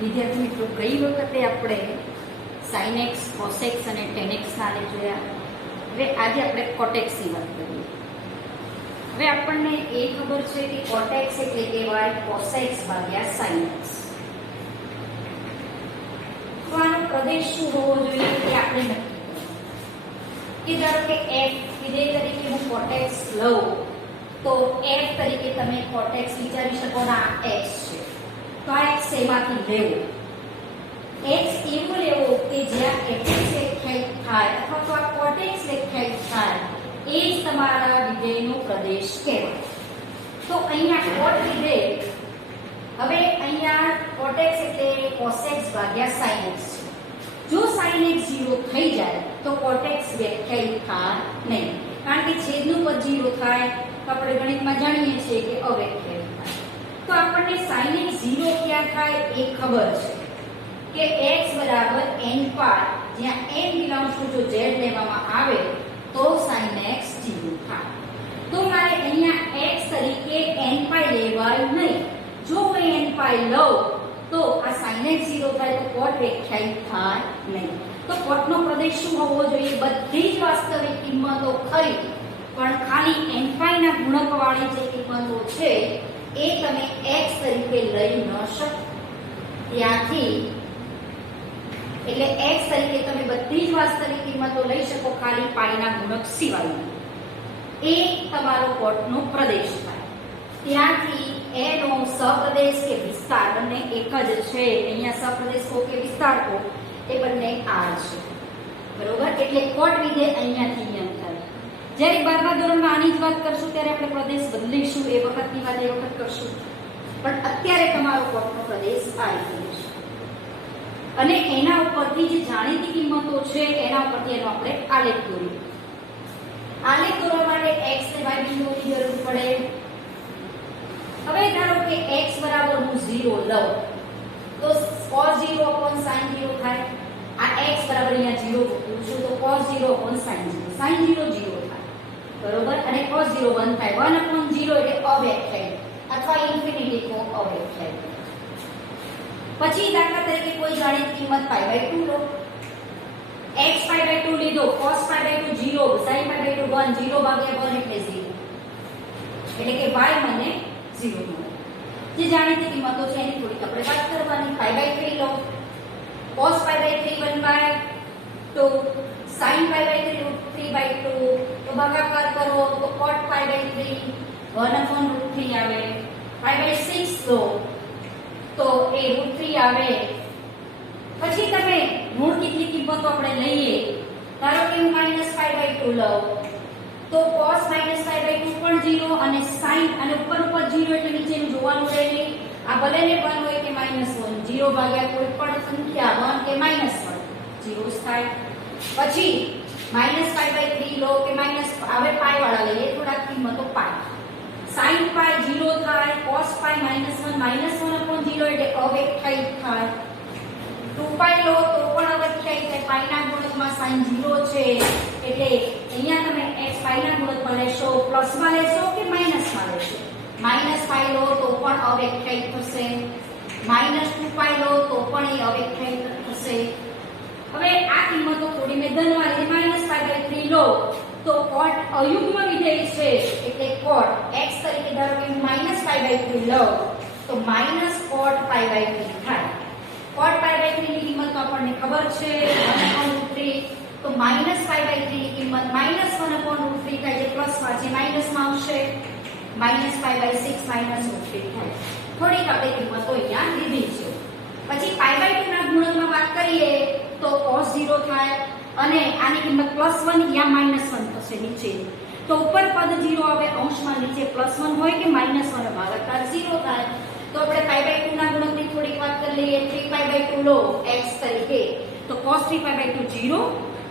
વિદ્યાર્થી મિત્રો, ગઈ વખતે આપણે સાઇન એક્સ, કોસ એક્સ અને ટેન એક્સના આલેખ જોયા. હવે આજે આપણે કોટ એક્સની વાત કરીએ. હવે આપણને એ ખબર છે કે કોટ એક્સ એટલે કહેવાય કોસ એક્સ ભાગ્યા સાઇન એક્સ. તો આનો પ્રદેશ શું હોવો જોઈએ એ આપણે નક્કી કરીએ. કે ધારો કે એફ વિધેય તરીકે હું કોટ એક્સ લઉં તો એફ તરીકે તમે કોટ એક્સ વિચારી શકો ને આ એક્સ છે. તો આ એક્સ એમાંથી લેવો, એક્સ એવું લેવો કે જ્યાં fx વ્યાખ્યાયિત થાય અથવા તો આ cot x વ્યાખ્યાયિત થાય એ જ તમારા વિધેયનો પ્રદેશ કહેવાય. તો અહીંયા cot વિધેય, હવે અહીંયા cot x એટલે cos x ભાગ્યા sin x છે. જો sin x 0 થઈ જાય તો cot x વ્યાખ્યાયિત થાય નહીં, કારણ કે છેદનું પદ 0 થાય તો આપણે ગણિતમાં જાણીએ છીએ કે અવ્યાખ્યાયિત થાય. તો આપણને sin x 0 ક્યાં થાય એ ખબર છે કે x બરાબર n પાય, જ્યાં n બિલોંગ્સ ટુ જો z લેવામાં આવે તો sin x 0 થાય. તો મારે અહીંયા x તરીકે n પાય લેવાય નહીં. જો હું n પાય લઉં તો આ sin x 0 થાય તો cot વ્યાખ્યાયિત થાય નહીં. તો cot નો પ્રદેશ શું હોવો જોઈએ? બધી જ વાસ્તવિક કિંમતો ખરી, પણ ખાલી n પાય ના ગુણકવાળી જે કિંમતો છે એ તમે x તરીકે લઈ ન શકો. ત્યાંથી એટલે x તરીકે તમે બધી જ વાસ્તવિક કિંમતો લઈ શકો, ખાલી પાઈના ગુણક સિવાય. એ તમારો cot નો પ્રદેશ થાય. ત્યાંથી એનો સપ્રદેશ કે વિસ્તાર બંને એક જ છે. અહીંયા સપ્રદેશ કહો કે વિસ્તાર કહો એ બંને r છે, બરોબર? એટલે cot વિધેય અહીંયાથી અહીંયા થાય. જ્યારે 12મા ધોરણમાં આની જ વાત કરશું ત્યારે આપણે પ્રદેશ બદલીશું, એ વખતની વાત એ વખત કરશું. પણ અત્યારે તમારો cot નો પ્રદેશ આ રીતે છે. અને એના ઉપરથી જે જાણીતી કિંમતો છે એના ઉપરથી એનો આપણે આલેખ દોરીએ. આલેખ દોરવા માટે x ને y બિંદુઓની જરૂર પડે. હવે ધારો કે x બરાબર હું 0 લઉં તો cos 0 sin 0 થાય. આ x બરાબર અહીંયા 0 મૂકું છું તો cos 0 sin 0, sin 0 0 થાય, બરોબર? અને cos 0 1 થાય. 1/0 એટલે અવ્યાખ્યાયિત અથવા ઇન્ફિનિટી કો અવ્યાખ્યાયિત. પછી દાખલા તરીકે કોઈ જાણીતી કિંમત π/2 લો. x π/2 લીધો, cos π/2 0, sin π/2 1, 0 ભાગ્યા 1 એટલે 0. એટલે કે y મને 0 મળે. જે જાણીતી કિંમતો છે એની થોડીક આપણે વાત કરવાની. π/3 લો, cos π/3 1/2, sin π/3 √3/2, તો ભાગાકાર કરો તો cot π/3 1/√3 આવે. π/6 લો તો એ √3 આવે. પછી તમે મૂળ કેટલી કિંમતો આપણે લઈએ, ધારો કે હું -π/2 લઉં તો cos -π/2 પણ 0 અને sin અને ઉપર 0 એટલે નીચેનું જોવાનું રહે નહીં. આ ભલે ને 1 હોય કે -1, 0 ભાગ્યા કોઈ પણ સંખ્યા 1 કે -1 0 જ થાય. પછી -π/3 લો કે હવે પાઈ વાળા લઈએ, થોડાક કિંમતો પાઈ. sin π 0 થાય, cos π -1 -1/0 એટલે અવ્યાખ્યાયિત થાય. 2π લો તો પણ અવ્યાખ્યાયિત થાય. પાઈના ગુણકમાં sin 0 છે એટલે અહીંયા તમે x પાઈના ગુણકમાં લેશો, પ્લસમાં લેશો કે માઈનસમાં લેશો. -π લો તો પણ અવ્યાખ્યાયિત થશે, -2π લો તો પણ એ અવ્યાખ્યાયિત થશે. હવે આ કિંમતો થોડી મેં ધનમાં લીધી. -π/3 લો તો cot અયુગ્મ વિધેય છે એટલે cot x તરીકે ધારો કે -π/3 લઉં તો -cot π/3 થાય. cot π/3 ની કિંમત આપણને ખબર છે 1/√3, તો -π/3 ની કિંમત -1/√3 થાય, જે પ્લસમાં છે માઈનસમાં આવશે. -π/6 -√3 થાય. થોડીક આપણે કિંમતો અહીંયા લીધી છે. પછી π/2 ના ગુણકમાં વાત કરીએ તો cos 0 થાય અને આની કિંમત +1 યા -1 થશે નીચે. તો ઉપર પદ 0 આવે, અંશમાં નીચે +1 હોય કે -1 ભાગાકાર 0 થાય. તો આપણે π/2 ના ગુણકની થોડીક વાત કરી લઈએ. 3π/2 લો x તરીકે તો cos 3π/2 0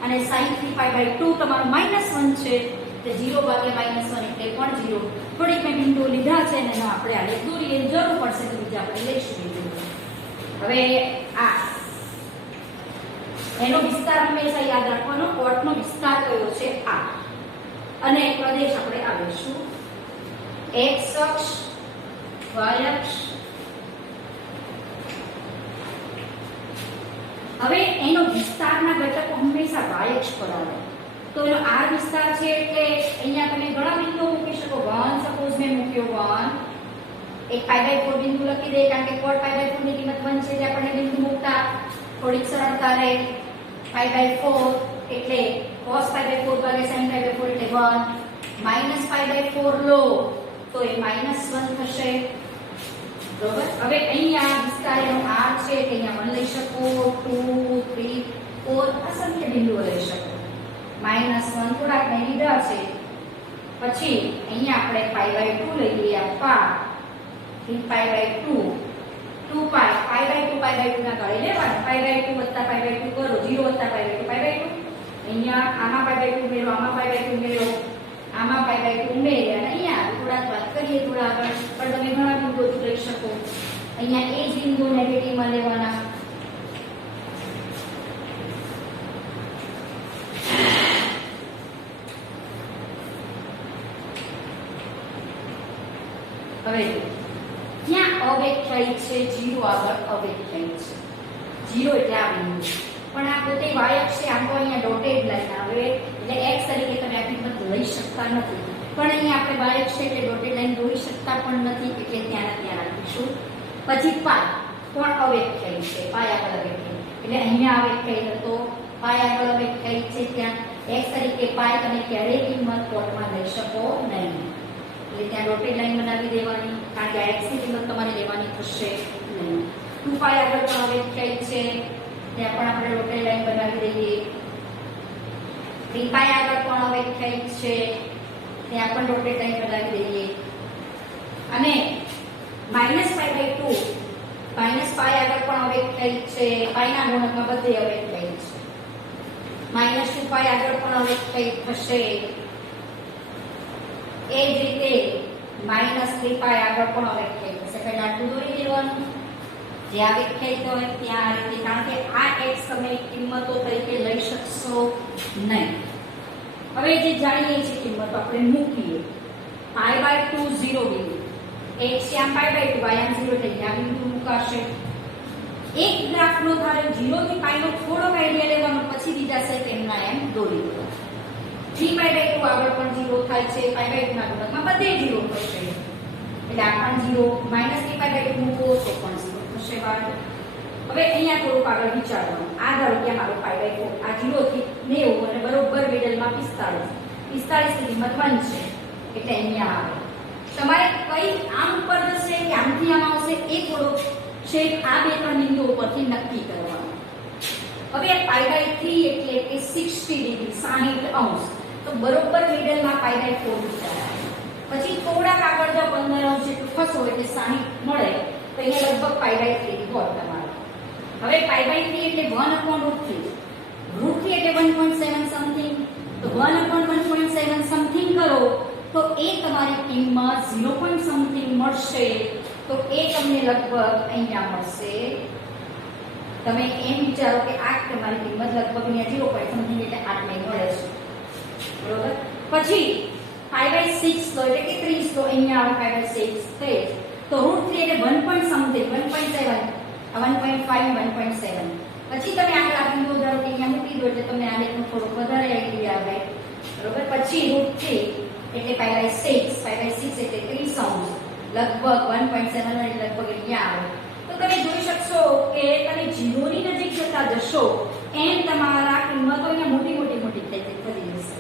અને sin 3π/2 તમારો -1 છે તે 0 ભાગ્યા -1 એટલે પણ 0. થોડીક મેં બિંદુઓ લીધા છે અને એનો આપણે આલેખ દોરીએ. જરૂર પડશે તો બીજા આપણે લઈશું બિંદુ. હવે આ એનો વિસ્તાર હંમેશા યાદ રાખવાનો. cot નો વિસ્તાર કયો છે? આ. અને પ્રદેશ આપણે આવીશું x અક્ષ, y અક્ષ હવે એનો વિસ્તારના ઘટકો હંમેશા y અક્ષ પર આવે. તો એનો r વિસ્તાર છે એટલે અહીંયા તમે ઘણા બિંદુઓ મૂકી શકો. 1 સપોઝ મેં મૂક્યો 1, એક π/4 બિંદુ લખી દે કારણ કે cos π/4 ની કિંમત 1 છે એટલે આપણને બિંદુ મૂકતા થોડીક સરળતા રહે. π/4 એટલે cos π/4 ભાગ્યા sin π/4 એટલે 1, માઈનસ π/4 લો તો એ -1 થશે. બરોબર. હવે અહીંયા વિસ્તાર એનો r છે કે અહીંયા 1 લઈ શકો, 2 3 4 અસંખ્ય બિંદુઓ લઈ શકો. -1 થોડાક મેં લીધા છે. પછી અહીંયા આપણે π/2 લઈ લઈએ. આપા 3π/2 2π π/2 ના ગળે લેવાનું. π/2 વત્તા π/2 કરો 0 વત્તા π/2 π/2. અહીંયા આમાં π/2 ઉમેરો, આમાં π/2 ઉમેરો, આમાં π/2 ઉમેરે અને અહીંયા થોડાક વાત કરીએ થોડા આગળ પણ તમે ઘણા બિંદુઓ લઈ શકો. અહીંયા એ જ બિંદુ નેગેટિવમાં લેવાના. હવે ત્યાં અવ્યખ્યાયિત છે 0 આગળ અવ્યખ્યાયિત છે. 0 એટલે આ બિંદુ પણ આ પોતે y અક્ષ છે. આમ તો અહીંયા ડોટેડ લાઈન આવે એટલે x તરીકે તમે આ કિંમત લઈ શકતા નથી. પણ અહીંયા આપણે y અક્ષ છે એટલે ડોટેડ લાઈન દોરી શકતા પણ નથી એટલે ત્યાં રાખીશું. પછી પાય પણ અવ્યખ્યાયિત છે. પાય આગળ અવ્યખ્યાયિત એટલે અહીંયા અવ્યખ્યાયિત હતો, પાય આગળ અવ્યખ્યાયિત છે. ત્યાં x તરીકે પાય તમે ક્યારેય કિંમત કોટમાં લઈ શકો નહીં. એટલે ત્યાં ડોટેડ લાઈન બનાવી દેવાની કારણ કે x ની કિંમત તમારે લેવાની થશે નહીં. 2π આગળ પણ અવ્યખ્યાયિત છે. ત્યાં પણ આપણે ડોટેડ લાઈન બનાવી દઈએ. 3π આગળ પણ અવ્યખ્યાયિત છે. ત્યાં પણ ડોટેડ લાઈન બનાવી દઈએ. અને -π/2 -π આગળ પણ અવ્યખ્યાયિત છે. π ના ગુણકમાં બધે અવ્યખ્યાયિત છે. -2π આગળ પણ અવ્યખ્યાયિત થશે. એ જ રીતે -3π આગળ પણ અવ્યખ્યાયિત થશે. પહેલા આટલું દોરી દેવાનું. જ્યાં અવ્યખ્યાયિત હોય ત્યાં આ રીતે, કારણ કે આ x તમે કિંમતો તરીકે લઈ શકશો નહીં. હવે જે જાણીએ છીએ કિંમતો આપણે મૂકીએ. π/2 0 બિંદુ, x આમ π/2 y આમ 0 એટલે ત્યાં બિંદુ મુકાશે. એક ગ્રાફનો ધારો 0 થી π નો થોડોક આઈડિયા લેવાનો, પછી બીજા સેટ એમના એમ દોરી દેવાનો. 3π/2 આગળ પણ 0 થાય છે. π/2 ના ગુણકમાં બધે 0 થશે એટલે આ પણ 0. -3π/2 મૂકો તો પણ 0 થશે બાદ. હવે અહીંયા થોડુંક આગળ વિચારવાનું. આ ધારો કે મારો π/4 આ 0 થી 90 અને બરોબર મિડલમાં 45 ની કિંમત 1 છે એટલે અહીંયા આવે. તમારે કઈ આમ ઉપર જશે કે આમથી આમ આવશે એ થોડો શેપ આ બે ત્રણ બિંદુઓ પરથી નક્કી કરવાનો. હવે π/3 એટલે કે 60 ડિગ્રી 60 અંશ તો બરોબર મિડલમાં π/4 વિચાર આવે. પછી થોડાક આગળ જો 15 અંશ જેટલું ખસો એટલે 60 મળે તો અહીંયા લગભગ π/3 હોત તમારો. હવે π/3 એટલે 1/√3 √3 એટલે 1.7 સમથિંગ. તો 1/1.7 સમથિંગ કરો તો એ તમારી કિંમત 0. સમથિંગ મળશે. તો એ તમને લગભગ અહીંયા મળશે. તમે એમ વિચારો કે આ તમારી કિંમત લગભગ અહીંયા 0. સમથિંગ એટલે 8 મળે છે. બરોબર. પછી π/6 લો એટલે કે 30 લો. અહીંયા આવે π/6 થઈ તો √3 એટલે 1. સમથિંગ 1.7 1.5 1.7. પછી તમે આગળ બિંદુ ધારો કે અહીંયા મૂકી દો એટલે તમને આલેખનો થોડો વધારે આઈડિયા આવે. બરોબર. પછી √3 એટલે π/6 એટલે 30 અંશ લગભગ 1.7 એટલે લગભગ અહીંયા આવે. તો તમે જોઈ શકશો કે તમે 0 ની નજીક જતા જશો એમ તમારા કિંમતો અહીંયા મોટી થઈ જશે.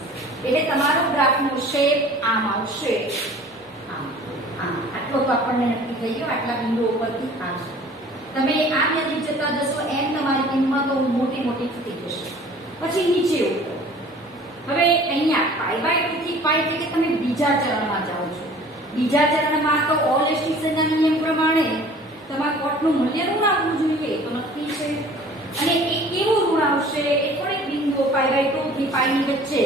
એટલે તમારો ગ્રાફનો શેપ આમ આવશે. આમ આટલો તો આપણને નક્કી થઈ ગયો. આટલા બિંદુઓ પરથી આ છે. તમે આમ નજીક જતા જશો એમ તમારી કિંમતો મોટી થતી જશે. પછી નીચે ઉતરો. હવે અહીંયા π/2 થી π એટલે કે તમે બીજા ચરણમાં જાઓ છો. બીજા ચરણમાં તો ઓલ એસ્ટિમેશનના નિયમ પ્રમાણે તમારા કોટનું મૂલ્ય ઋણ આવવું જોઈએ તો નક્કી છે. અને એ કેવું ઋણ આવશે એ થોડીક બિંદુઓ π/2 થી π ની વચ્ચે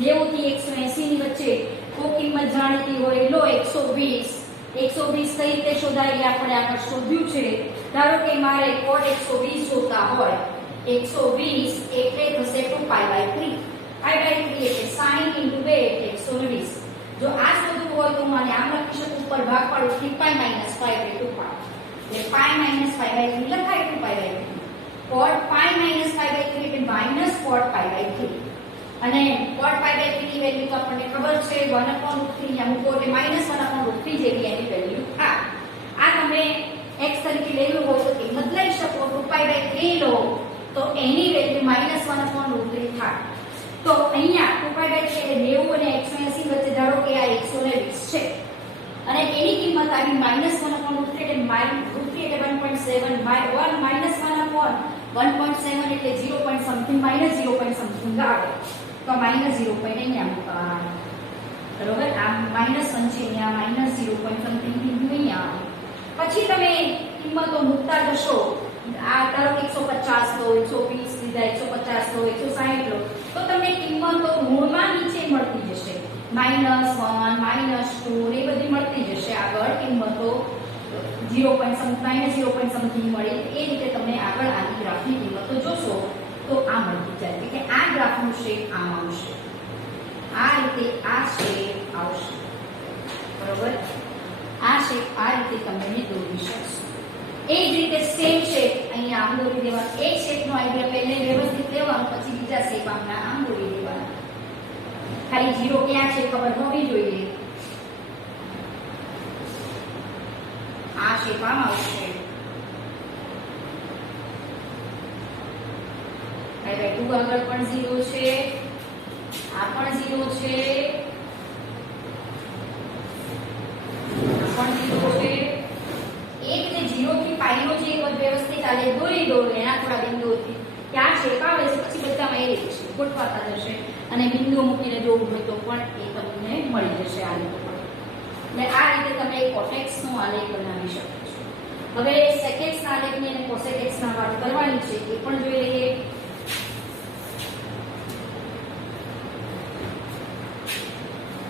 90 થી 180 ની વચ્ચે કોઈ કિંમત જાણીતી હોય. લો 120 કઈ રીતે શોધાય આપણે આગળ શોધ્યું છે. ધારો કે મારે કોટ 120 જોતા હોય 120 એટલે થશે 2π/3 π/3 એટલે 60 * 2 એટલે 120. જો આ શોધવું હોય તો મને આમ લખી શકું ઉપર ભાગ પાડું 3π - 5 એટલે 2π એટલે π - π/3 લખાય 2π/3. કોટ π y - π/3 એટલે -cot π/3 અને cot π/3 ની વેલ્યુ તો આપણને ખબર છે 1/√3 અહીંયા મૂકો એટલે -1/√3 જેવી એની વેલ્યુ થાય. આ તમે x તરીકે લેવું હોય તો કિંમત લઈ શકો. 2π/3 લો તો એની વેલ્યુ -1/√3 થાય. તો અહીંયા 2π/3 એટલે 90 અને 180 વચ્ચે ધારો કે આ 120 છે અને એની કિંમત આવી -1/√3 એટલે √3 એટલે 1.7 1/1.7 એટલે 0 point something -0 point something આવે તો -0 point અહીંયા મૂકવાનું. બરોબર, આ -1 છે અહીંયા -0 point something બિંદુ અહીંયા. પછી તમે કિંમતો મૂકતા જશો. આ ધારો કે 150 લો, 120 લીધા, 150 લો, 160 લો તો તમને કિંમતો મૂળમાં નીચે મળતી જશે. -1 -2 એ બધી મળતી જશે. આગળ કિંમતો 0 point something મળે. એ રીતે તમે આગળ આની ગ્રાફની કિંમતો જોશો તો આ મળતી જાય. એટલે કે આ ગ્રાફનું શેપ આમ આવશે, આ રીતે આ શેપ આવશે. બરોબર, આ શેપ આ રીતે તમે દોરી શકશો. એ જ રીતે સેમ શેપ અહીંયા આમ દોરી દેવાનો. એક શેપનો આઈડિયા પહેલે વ્યવસ્થિત લેવાનો, પછી બીજા શેપ આમ દોરી દેવાના. ખાલી 0 ક્યાં છે ખબર હોવી જોઈએ. આ શેપ આમ આવશે. π/2 આગળ પણ 0 છે, આ પણ 0 છે, આ પણ 0 છે. એક જે 0 થી π નો જે વ્યવસ્થિત આલે દોરી દો એના થોડા બિંદુઓથી ક્યાં શેપ આવે છે પછી બધામાં એ રીતે છે ગોઠવાતા જશે અને બિંદુઓ મૂકીને જોવું હોય તો પણ એ તમને મળી જશે આ રીતે પણ. એટલે આ રીતે તમે કોટેક્સ નો આલેખ બનાવી શકો છો. હવે સેકેક્સ ના આલેખની અને કોસેકેક્સ ના વાત કરવાની છે એ પણ જોઈ લઈએ.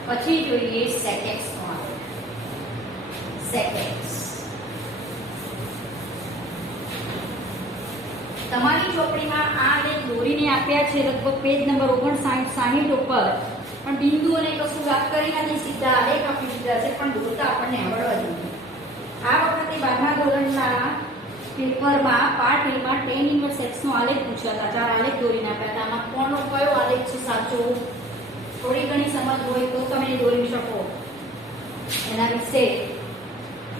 પછી જોઈએ સેકેક્સ નો આલેખ. સેકેક્સ તમારી ચોપડીમાં આ આલેખ દોરીને આપ્યા છે લગભગ પેજ નંબર 59-60 ઉપર, પણ બિંદુઓને કશું વાત કરી નથી, સીધા આલેખ આપી દીધા છે, પણ દોરતા આપણને આવડવા જોઈએ. આ વખતે 12મા ધોરણના પેપરમાં પાર્ટ A માં tan ઇન્વર્સ x નો આલેખ પૂછ્યા હતા. 4 આલેખ દોરીને આપ્યા હતા. આમાં કોનો કયો આલેખ છે સાચો, થોડી ઘણી સમજ હોય તો તમે દોરી શકો. એના વિશે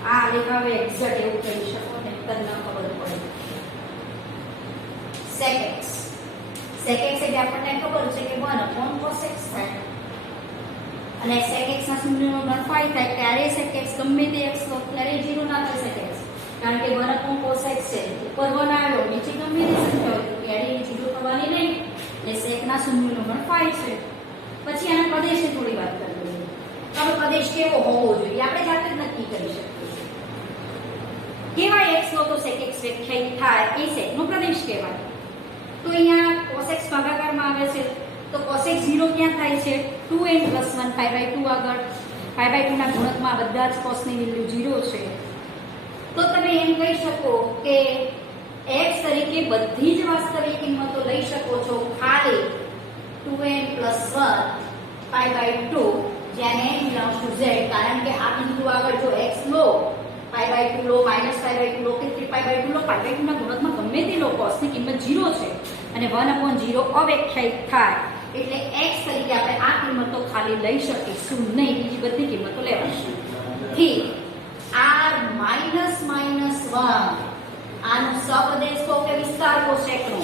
આ આલેખ આવે એક્ઝેક્ટ એવું કહી શકો ને તમને ખબર પડે. સેકેક્સ એટલે આપણને ખબર છે કે 1/cos x થાય અને સેકેક્સ ના શૂન્યનો ઘન 5 થાય. ત્યારે સેકેક્સ ગમે તે x લો ત્યારે 0 ના થાય સેકેક્સ, કારણ કે 1/cos x છે. ઉપર 1 આવ્યો, નીચે ગમે તે સંખ્યા હોય તો ત્યારે 0 થવાની નહીં. એટલે સેક ના શૂન્યનો ઘન 5 છે. પછી આના પ્રદેશની થોડી વાત કરીએ. હવે પ્રદેશ કેવો હોવો જોઈએ આપણે જાતે જ નક્કી કરી શકીએ. કેવા x લો તો સેકેક્સ વ્યાખ્યાયિત થાય એ સેકનો પ્રદેશ કહેવાય. તો અહીંયા cos x ભાગાકારમાં આવે છે તો cos x 0 ક્યાં થાય છે 2n + 1 π/2 આગળ. π/2 ના ગુણકમાં બધા જ cos ની વેલ્યુ 0 છે. તો તમે એમ કહી શકો કે x તરીકે બધી જ વાસ્તવિક કિંમતો લઈ શકો છો, ખાલી 2n + 1 π/2 જ્યાં n belongs to z. કારણ કે આ બિંદુ આગળ જો x લો, π/2 લો, -π/2 લો કે 3π/2 લો, π/2 ના ગુણકમાં ગમે તે લો, cos ની કિંમત 0 છે અને 1/0 અવ્યાખ્યાયિત થાય. એટલે x તરીકે આપણે આ કિંમતો ખાલી લઈ શકીશું નહીં, બીજી બધી કિંમતો લેવાની. ઠીક, r -1 આનો સપ્રદેશ કહો કે વિસ્તાર કહો સેકનો.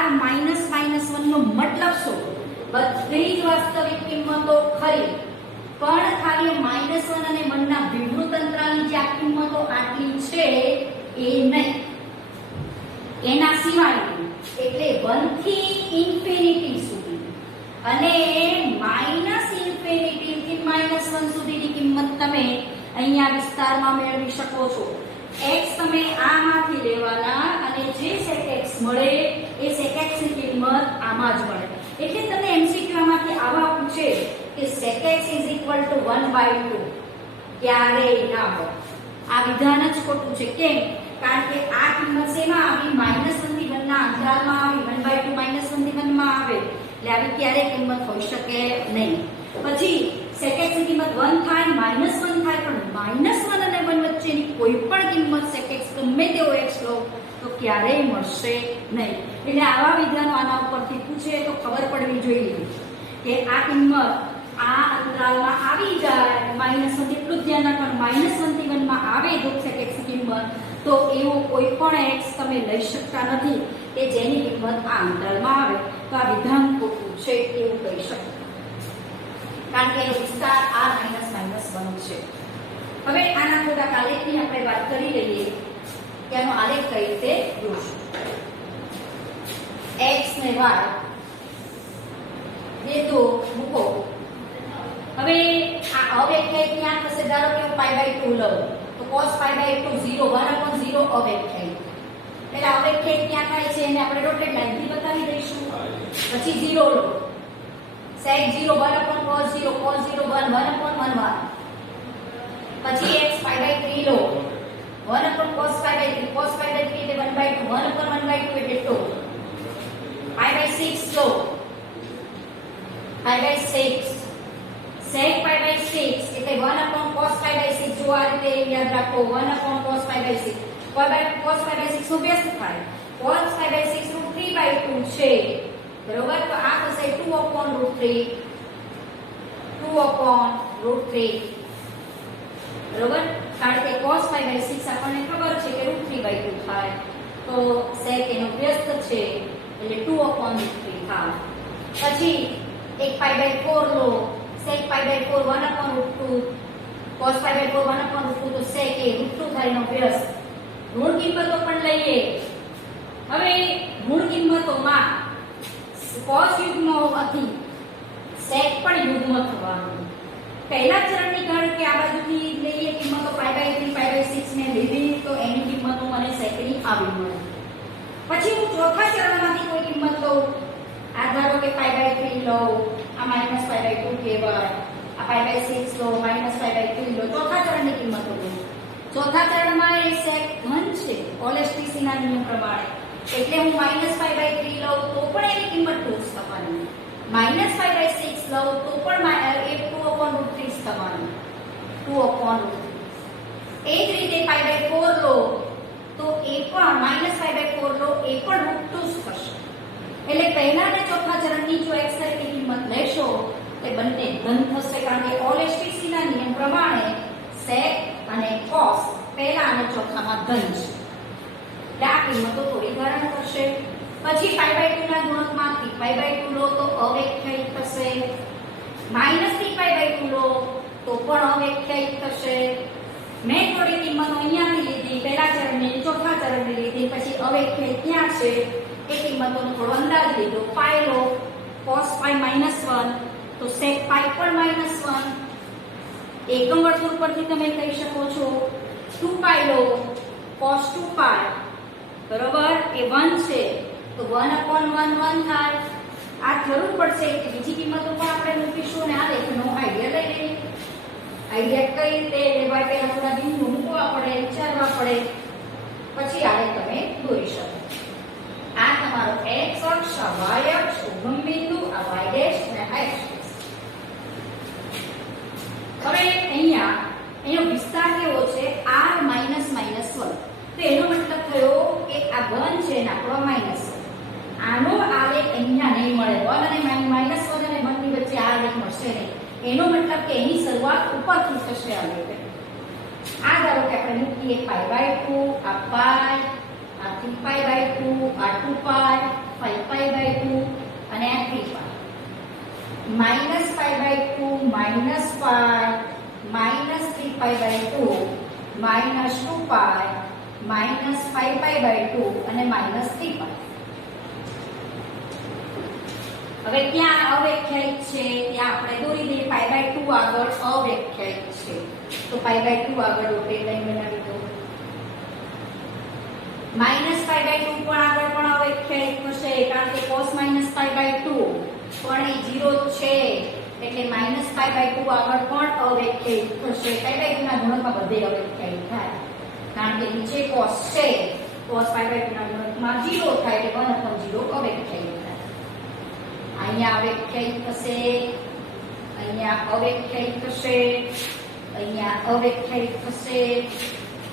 r -1 નો મતલબ શું? બધી જ વાસ્તવિક કિંમતો ખરી, પણ ખાલી -1 અને 1 ના વિવૃત અંતરાલની જે આ કિંમતો આટલી છે એ નહીં, એના સિવાયની. એટલે 1 થી ઇન્ફિનિટી સુધી અને -ઇન્ફિનિટી થી -1 સુધીની કિંમત તમે અહીંયા વિસ્તારમાં મેળવી શકો છો. x તમે આમાંથી લેવાના અને જે sec x મળે એ sec x ની કિંમત આમાં જ મળે. એટલે તમને MCQ માંથી આવા પૂછે કે sec x = 1/2 ક્યારેય ના હોય. આ વિધાન જ ખોટું છે. કેમ? કારણ કે આ કિંમત શેમાં આવી? -1 થી 1 ના અંતરાલમાં આવી. 1/2 -1 થી 1 માં આવે, એટલે આવી ક્યારેય કિંમત હોઈ શકે નહીં. પછી sec x ની કિંમત 1 થાય, -1 થાય, પણ -1 અને 1 વચ્ચેની કોઈ પણ કિંમત sec x ગમે તેવો x લો તો ક્યારેય મળશે નહીં. એટલે આવા વિધાનો આના ઉપરથી પૂછે તો ખબર પડવી જોઈએ કે આ કિંમત આ અંતરાલમાં આવી જાય -1 એટલું જ ધ્યાન રાખવાનું -1 થી 1 માં આવે દુઃખક x ની કિંમત તો એવો કોઈ પણ x તમે લઈ શકતા નથી કે જેની કિંમત આ અંતરાલમાં આવે તો આ વિધાન ખોટું છે એવું કહી શકો, કારણ કે એનો વિસ્તાર r - -1 છે. હવે આના થોડા આલેખની આપણે વાત કરી લઈએ કે આનો આલેખ કઈ રીતે દોરશું. x ને y એ દો મૂકો. હવે આ અવ્યાખ્યાયિત ક્યાં થશે? ધારો કે હું π/2 લઉં તો cos π/2 0 1/0 અવ્યાખ્યાયિત. એટલે અવ્યાખ્યાયિત ક્યાં થાય છે એને આપણે ડોટેડ લાઈનથી બતાવી દઈશું. પછી 0 લો sec 0 1/cos 0 cos 0 1 1/1 પછી x π/3 લો 1/cos π/3 cos π/3 એટલે 1/2 1/1/2 એટલે 2 π/6 લો π/6 sec π/6 એટલે 1/cos π/6 જો આ રીતે યાદ રાખો 1/cos π/6 cos π/6 નો વ્યસ્ત થાય cos π/6 નું 3/2 છે બરોબર. તો આ થશે 2/√3 બરોબર, કારણ કે cos π/6 આપણને ખબર છે કે √3/2 થાય તો sec એનો વ્યસ્ત છે એટલે 2/√3 થાય. પછી એક π/4 લો sec π/4 1/√2 cos π/4 1/√2 તો sec એ √2 થાય એનો વ્યસ્ત. ઋણ કિંમતો પણ લઈએ. હવે ઋણ કિંમતોમાં cos યુગ્મ હોવાથી sec પણ યુગ્મ થવાનું. પહેલા ચરણની કારણ કે આ બાજુથી લઈએ કિંમતો π/3 π/6 ને લીધી તો એની કિંમતો મને sec ની આવી મળે. પછી હું ચોથા ચરણમાંથી કોઈ કિંમત લઉં, આ ધારો કે π/3 લઉં, આ -π/2 કહેવાય, આ π/6 લો -π/2 લો, ચોથા ચરણની કિંમતો લઉં. ચોથા ચરણમાં એ sec ધન છે કોલેસ્ટ્રીસી ના નિયમ પ્રમાણે, એટલે હું -π/3 લઉં તો પણ એની કિંમત 2 થવાની, -π/6 લઉં તો પણ એ 2/√3 થવાની, 2/√3. એ જ રીતે π/4 લો તો એ પણ -π/4 લો એ પણ √2 થશે. એટલે પહેલા અને ચોથા ચરણની જો x ની કિંમત લેશો તે બંને ધન થશે, કારણ કે કોલેસ્ટ્રીસી ના નિયમ પ્રમાણે sec અને cos પહેલા અને ચોથામાં ધન છે. એટલે આ કિંમતો થોડી ધારણ કરશે. પછી π/2 ના ગુણકમાંથી π/2 લો તો અવ્યાખ્યાયિત થશે, -3π/2 લો તો પણ અવ્યાખ્યાયિત થશે. મેં થોડી કિંમતો અહીંયાથી લીધી, પહેલા ચરણની ચોથા ચરણની લીધી, પછી અવ્યાખ્યાયિત ક્યાં છે એ કિંમતોનો થોડો અંદાજ લીધો. π લો cos π -1 તો sec π પણ -1. એકમ વર્તુળ પરથી તમે કહી શકો છો 2π લો cos 2π બરોબર એ 1 છે તો 1/1 થાય. આ જરૂર પડશે કે બીજી કિંમતો પણ આપણે મૂકીશું અને આ લેખનો આઈડિયા લઈ લઈએ. આઈડિયા કઈ રીતે લેવાય પહેલા થોડા બિંદુ મૂકવા પડે, વિચારવા પડે, પછી આ તમે દોરી શકો. આ તમારો x અક્ષ, y અક્ષ, ઉગમ બિંદુ, આ y' અને આ x'. હવે અહીંયા વિસ્તાર કેવો છે r -1, તો એનો મતલબ થયો કે આ 1 છે ને આપણો -1. આનો આલેખ અહીંયા નહીં મળે, 1 અને -1 અને 1 ની વચ્ચે આ આલેખ મળશે નહીં. એનો મતલબ કે એની શરૂઆત ઉપરથી થશે આલેખ. આ ધારો કે આપણે મૂકીએ π/2, આ π, આ 3π/2, આ 2π, 5π/2 અને આ 3π. -π/2 -π -3π/2 -2π -5π/2 અને -3π. હવે ક્યાં અવ્યાખ્યાયિત છે ત્યાં આપણે દોરી દઈએ. π/2 આગળ અવ્યાખ્યાયિત છે તો π/2 આગળ ડોટેડ લાઈન બનાવી દો. -π/2 પણ આગળ પણ અવ્યાખ્યાયિત થશે, કારણ કે cos -π/2 પણ એ 0 છે એટલે -π/2 આગળ પણ અવ્યાખ્યાયિત થશે. π/2 ના ગુણકમાં બધે અવ્યાખ્યાયિત થાય, કારણ કે નીચે cos છે, cos π/2 ના ગુણકમાં 0 થાય એટલે 1/0 અવ્યાખ્યાયિત થાય. અહીંયા અવ્યાખ્યાયિત થશે, અહીંયા અવ્યાખ્યાયિત થશે, અહીંયા અવ્યાખ્યાયિત થશે,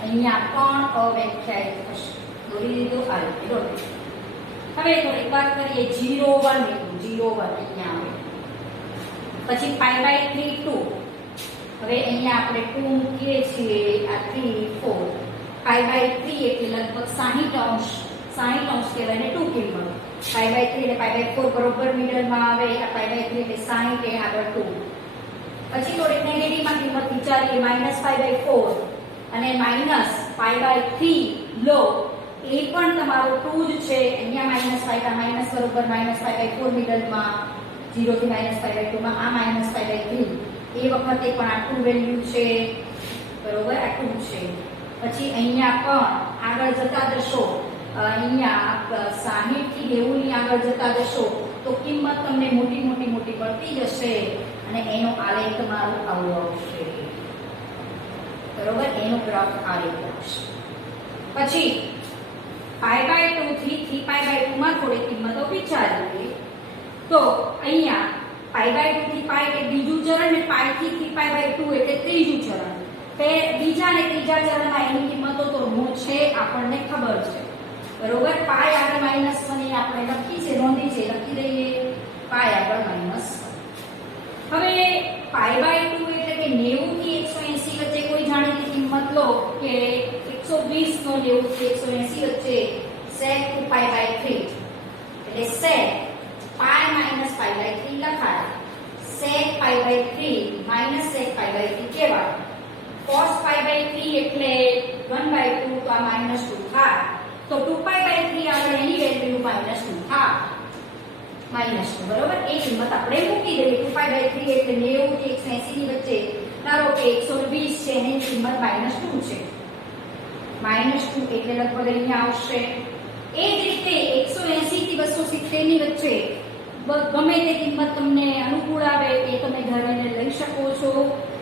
અહીંયા પણ અવ્યાખ્યાયિત થશે. દોરી દીધું આ રીતે દોરી. હવે થોડીક વાત કરીએ 0 1 0 1 અહીંયા આવે. પછી pi by 3 2. હવે અહીંયા આપણે 2 મૂકીએ છીએ, આ 3 4. pi by 3 એટલે લગભગ 60 અંશ કહેવાય ને 2 કિંમત. pi by 3 એટલે pi by 4 બરોબર મિડલમાં આવે. આ pi by 3 એટલે 60 એ આગળ 2. પછી થોડીક નેગેટિવમાં કિંમત વિચારીએ -pi by 4 અને -pi by 3 લો, એ પણ તમારો 2 જ છે. અહીંયા -pi બરોબર -pi by 4 મિડલમાં 0 થી -pi by 2 માં આ -pi by 3 એ વખતે પણ આ 2 વેલ્યુ છે બરોબર, આ 2 છે. પછી અહીંયા પણ આગળ જતા જશો, અહીંયા 60 થી 90 ની આગળ જતા જશો તો કિંમત તમને મોટી મળતી જશે અને એનો આલેખ તમારો આવો આવશે બરોબર, એનો ગ્રાફ આ રીતે આવશે. પછી pi by 2 થી pi by 2 માં થોડી કિંમતો વિચારીએ તો અહીંયા pi by 2 થી pi એટલે બીજું ચરણ ને pi થી pi by 2 એટલે ત્રીજું ચરણ. બીજા અને ત્રીજા ચરણમાં એની કિંમતો તો ઋણ છે, આપણને ખબર છે બરોબર. pi આગળ -1 એ આપણે લખી છે, નોંધી છે, લખી દઈએ pi આગળ -1. હવે pi by 2 એટલે કે 90 થી 180 વચ્ચે કોઈ જાણીતી કિંમત લો કે 120 નો 90 થી 180 વચ્ચે sec 2 pi by 3 એટલે sec pi minus pi by 3 લખાય. sec pi by 3 minus sec pi by 3 કહેવાય. cos pi by 3 એટલે 1 by 2 તો આ -2 થાય. તો 2 pi by 3 આગળ એની વેલ્યુ -2 થાય. -2 બરોબર, એ કિંમત આપણે મૂકી દઈએ. 2 pi by 3 એટલે 90 થી 180 ની વચ્ચે ધારો કે 120 છે એની કિંમત -2 છે. -2 એટલે લગભગ અહીંયા આવશે. એ જ રીતે 180 થી 270 ની વચ્ચે ગમે તે કિંમત તમને અનુકૂળ આવે એ તમે ધારીને લઈ શકો છો.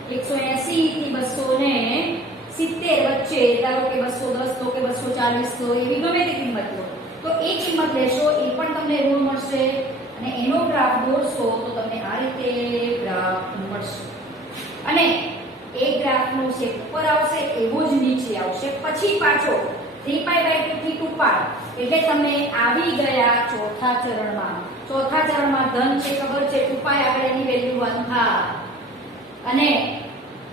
180 થી 270 વચ્ચે ધારો કે 210 લો કે 240 લો, એવી ગમે તે કિંમત લો તો એ કિંમત લેશો એ પણ તમને ઋણ મળશે અને એનો ગ્રાફ દોરશો તો તમને આ રીતે ગ્રાફ મળશે. અને એ ગ્રાફનો શેપ ઉપર આવશે એવો જ નીચે આવશે. પછી પાછો 3 pi by 2 થી 2 pi એટલે તમે આવી ગયા ચોથા ચરણમાં. ચોથા ચરણમાં ધન છે ખબર છે, 2 pi આગળ એની વેલ્યુ 1 થાય અને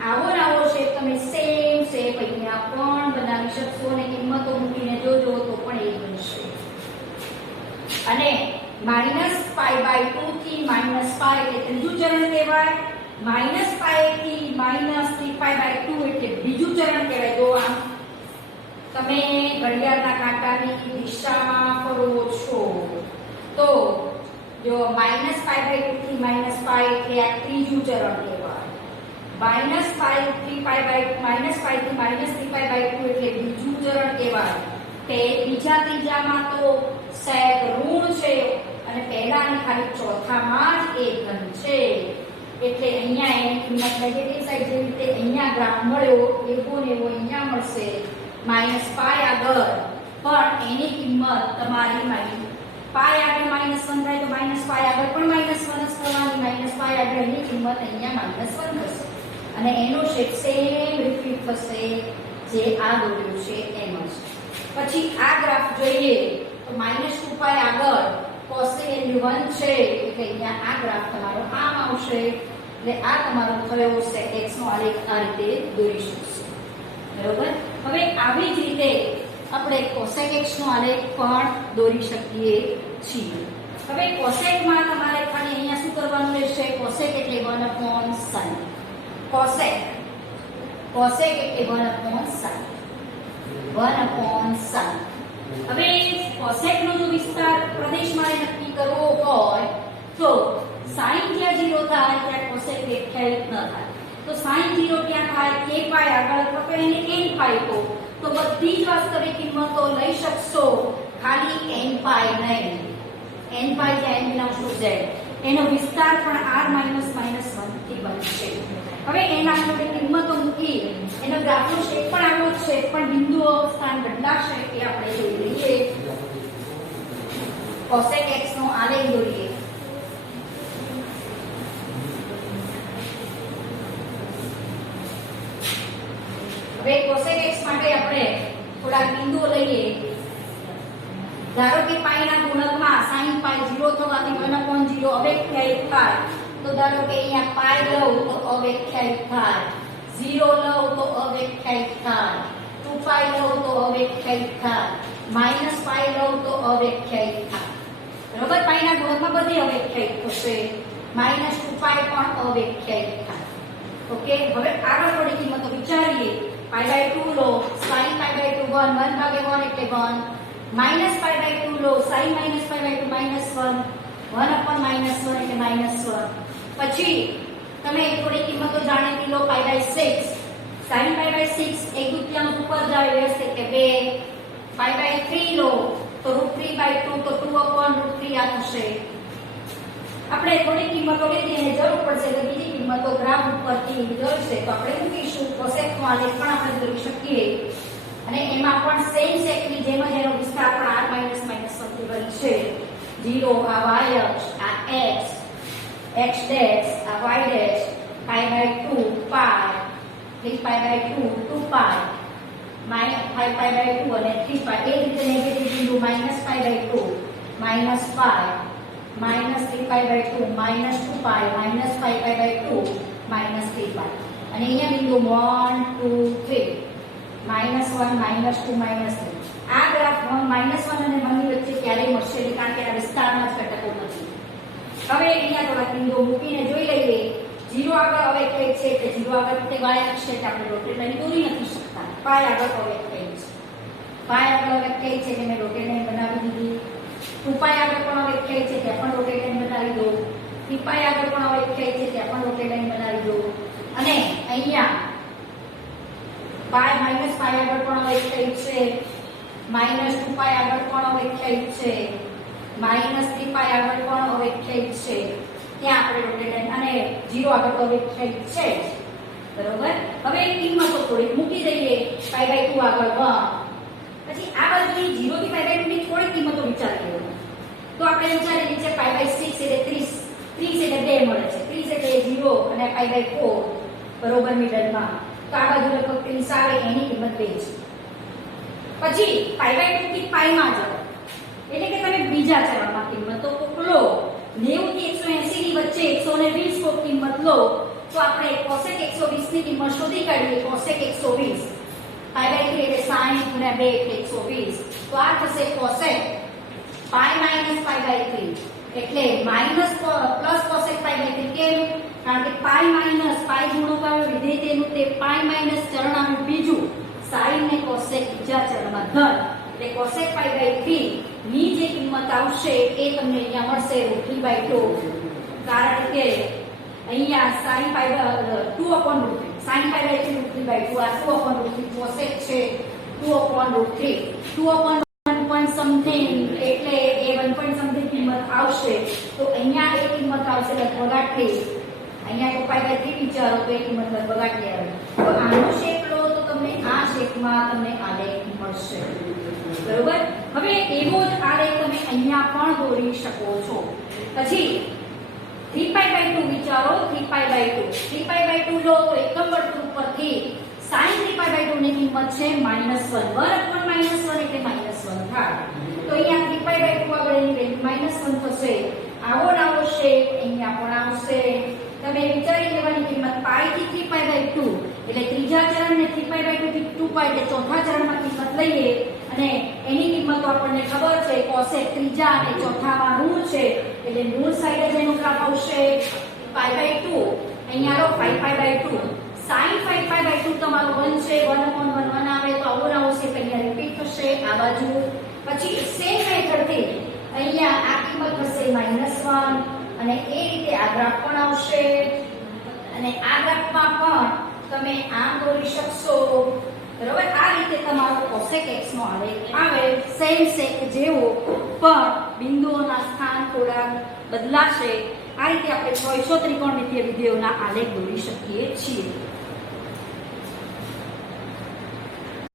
આવો શેપ તમે સેમ શેપ અહીંયા પણ બનાવી શકશો અને કિંમતો મૂકીને જોજો તો પણ એ બનશે. અને -pi by 2 થી -pi એટલે ત્રીજું ચરણ કહેવાય. -pi થી -3 pi by 2 એટલે બીજું ચરણ કહેવાય. જો આમ તમે ઘડિયાળના કાંટાની દિશામાં ફરો છો તો જો -pi by 2 થી -pi એટલે આ ત્રીજું ચરણ કહેવાય. -pi થી -3 pi by 2 એટલે બીજું ચરણ કહેવાય. તે બીજા ત્રીજામાં તો sec ઋણ છે અને પહેલાની ખાલી ચોથામાં જ એ ધન છે. એટલે અહીંયા એની કિંમત નેગેટિવ સાઈડ જેવી રીતે અહીંયા ગ્રાફ મળ્યો એવો ને એવો અહીંયા મળશે. -pi આગળ પણ એની કિંમત તમારી pi આગળ -1 થાય તો -pi આગળ પણ -1 જ થવાની. -pi આગળ એની કિંમત અહીંયા -1 થશે અને એનો શેપ સેમ રિપીટ થશે જે આ દોર્યું છે એમ જ. પછી આ ગ્રાફ જોઈએ તો -2 pi આગળ cos ની વેલ્યુ 1 છે એટલે અહીંયા આ ગ્રાફ તમારો આમ આવશે. એટલે આ તમારો થયો sec x નો આલેખ આ રીતે દોરી શકશો બરોબર. હવે આવી જ રીતે આપણે cosec x નો આલેખ પણ દોરી શકીએ છીએ. હવે cosec માં તમારે ખાલી અહીંયા શું કરવાનું રહેશે, cosec એટલે 1/sin. cosec એટલે 1/sin. હવે cosec નો જો વિસ્તાર પ્રદેશ માટે નક્કી કરવો હોય તો sin જ્યાં 0 થાય ત્યાં cosec વ્યાખ્યાયિત ન થાય. તો sin 0 ક્યાં થાય, k pi આગળ અથવા એને n pi તો બધી જ વાસ્તવિક કિંમતો લઈ શકશો, ખાલી n pi નહીં. n pi જ્યાં n બિલોંગ્સ ટુ z એનો વિસ્તાર પણ r - -1 થી બનશે. હવે એના જોડે કિંમતો મૂકી એનો ગ્રાફનો શેપ પણ આવો જ છે પણ બિંદુઓ સ્થાન બદલાશે એ આપણે જોઈ લઈએ. cosec x નો આલેખ દોરીએ. હવે cosec x માટે આપણે થોડા બિંદુઓ લઈએ. ધારો કે પાઈના ગુણકમાં sin પાઈ 0 થવાથી 1/0 અવ્યાખ્યાયિત થાય, તો ધારો કે અહીંયા પાઈ લઉં તો અવ્યાખ્યાયિત થાય, 0 લઉં તો અવ્યાખ્યાયિત થાય, 2 પાઈ લઉં તો અવ્યાખ્યાયિત થાય, માઈનસ પાઈ લઉં તો અવ્યાખ્યાયિત થાય. બરોબર, પાઈના ગુણકમાં બધી અવ્યાખ્યાયિત થશે, માઈનસ 2 પાઈ પણ અવ્યાખ્યાયિત થાય. ઓકે, હવે આગળ થોડી કિંમતો વિચારીએ. પાઈ બાય 2 લો, sin પાઈ બાય 2 1, 1 ભાગે 1 એટલે 1, માઈનસ પાઈ બાય 2 લો, sin minus pi by 2 minus 1, 1 upon minus 1 એટલે માઈનસ 1. પછી તમે થોડી કિંમતો જાણીતી લો, pi by 6, sin pi by 6 એક દુત્યાંશ ઉપર જાય એટલે કે 2, પાઈ બાય 3 લો તો √3 બાય 2 તો 2 upon √3 આ થશે. આપણે થોડી કિંમતો લીધી અને જરૂર પડશે તો બીજી કિંમતો ગ્રાફ ઉપરથી જોઈશે તો આપણે મૂકીશું. કોસેક નો આલેખ પણ આપણે દોરી શકીએ અને એમાં પણ સેમ સેકની જેમ જ એનો વિસ્તાર પણ r માઈનસ થી બનશે. 0 આ y અક્ષ, આ x, x ડેશ, આ y dash, pi by 2 pi, 3 pi by 2 2 pi, minus 5 pi by 2 અને 3 પાઈ. એ રીતે નેગેટિવ બિંદુ minus pi by 2 minus pi, minus 3 pi by 2 minus 2 pi, minus 5 pi by 2 minus 3 pi. અને અહીંયા બિંદુ 1 2 3 minus 1 minus 2 minus 3. આ graph minus 1 અને 1 ની વચ્ચે ક્યારેય મળશે નહીં કારણ કે આ વિસ્તારમાં જ ઘટકો નથી. હવે અહીંયા થોડા બિંદુઓ મૂકીને જોઈ લઈએ. 0 આગળ અવ્યાખ્યાયિત છે એટલે 0 આગળ તે y અક્ષ છે એટલે આપણે ડોટેડ લાઈન દોરી નથી શકતા. પાઈ આગળ અવ્યાખ્યાયિત છે, પાઈ આગળ અવ્યાખ્યાયિત છે એટલે મેં ડોટેડ લાઈન બનાવી દીધી. 2 પાઈ આગળ પણ અવ્યાખ્યાયિત છે ત્યાં પણ ડોટેડ લાઈન બનાવી દો. 3 પાઈ આગળ પણ અવ્યાખ્યાયિત છે ત્યાં પણ ડોટેડ લાઈન બનાવી દો. અને અહીંયા પાઈ માઈનસ પાઈ આગળ પણ અવ્યાખ્યાયિત છે, માઈનસ 2 પાઈ આગળ પણ અવ્યાખ્યાયિત છે, માઈનસ 3 પાઈ આગળ પણ અવ્યાખ્યાયિત છે, ત્યાં આપણે ડોટેડ લાઈન અને 0 આગળ તો અવ્યાખ્યાયિત છે. બરોબર, હવે કિંમતો થોડી મૂકી દઈએ. પાઈ બાય 2 આગળ 1, પછી આ બાજુની 0 થી પાઈ બાય 2 ની થોડી કિંમતો વિચારી લો. તો આપણે વિચારીએ નીચે પાઈ બાય 6 એટલે 30, 30 એટલે 2 મળે છે, 30 એટલે 0 અને પાઈ બાય 4 બરોબર મિડલમાં. તો આ બાજુ લગભગ 30 આવે, એની કિંમત 2 છે. પછી પાઈ બાય 2 થી પાઈ માં જાઓ એટલે કે તમે બીજા ચરણમાં કિંમતો લો. 90 થી 180 ની વચ્ચે 120 કો કિંમત લો તો આપણે cosec 120 ની કિંમત શોધી કાઢીએ. cosec 120 પાઈ બાય 3 એટલે 60 ગુણ્યા 2 એટલે 120. તો આ થશે cosec pi minus pi by 3 એટલે minus plus cosec pi by 3. કેમ? કારણ કે પાઈ માઈનસ પાઈ ગુણોત્તર વિધેય તેનું તે પાઈ માઈનસ ચરણાનું બીજું, sin ને cosec બીજા ચરણમાં ધન, એટલે cosec પાઈ બાય 3 ની જે કિંમત આવશે એ તમને અહીંયા મળશે √3/2. કારણ કે અહીંયા sin pi 2/√3, sin pi by 3 √3/2, આ 2/√3 cosec છે 2/√3, 2/1 point something એટલે એ 1 point something કિંમત આવશે. તો અહીંયા એ કિંમત આવશે લગભગ આટલી. અહીંયા તો પાઈ બાય 3 વિચારો તો એ કિંમત લગભગ આટલી આવે. તો આનો શેપ લો તો તમને આ શેપમાં તમને આલેખ મળશે. બરોબર, હવે એવો જ આલેખ તમે અહીંયા પણ દોરી શકો છો. પછી 3 પાઈ બાય 2 વિચારો. 3 પાઈ બાય 2, 3 પાઈ બાય 2 લો તો એકમ વર્તુળ પરથી sin 3 પાઈ બાય 2 ની કિંમત છે -1, 1 upon -1 એટલે -1 થાય. તો અહીંયા 3 પાઈ બાય 2 આગળ એની વેલ્યુ -1 થશે. આવો નવો શેપ અહીંયા પણ આવશે. તમે વિચારી લેવાની કિંમત પાઈ થી 3 પાઈ બાય 2 એટલે ત્રીજા ચરણ ને 3 પાઈ બાય 2 થી 2 પાઈ એટલે ચોથા ચરણમાં કિંમત લઈએ અને એની કિંમતો આપણને ખબર છે cosec ત્રીજા અને ચોથામાં ઋણ છે એટલે ઋણ સાઈડ જ એનું ગ્રાફ આવશે. પાઈ બાય 2 અહીંયા લો 5 pi by 2, sin 5 pi by 2 તમારું 1 છે, 1/1 આવે તો આવો નવો શેપ અહીંયા રિપીટ થશે આ બાજુ. પછી સેમ મેથડથી અહીંયા આ કિંમત થશે -1 અને એ રીતે આ ગ્રાફ પણ આવશે અને આ ગ્રાફમાં પણ તમે આમ દોરી શકશો. બરોબર, આ રીતે તમારો cosec x નો આલેખ આવે સેમ સેક જેવો, પણ બિંદુઓના સ્થાન થોડા બદલાશે. આ રીતે આપણે 600 ત્રિકોણમિતિય વિધેયોના આલેખ દોરી શકીએ છીએ.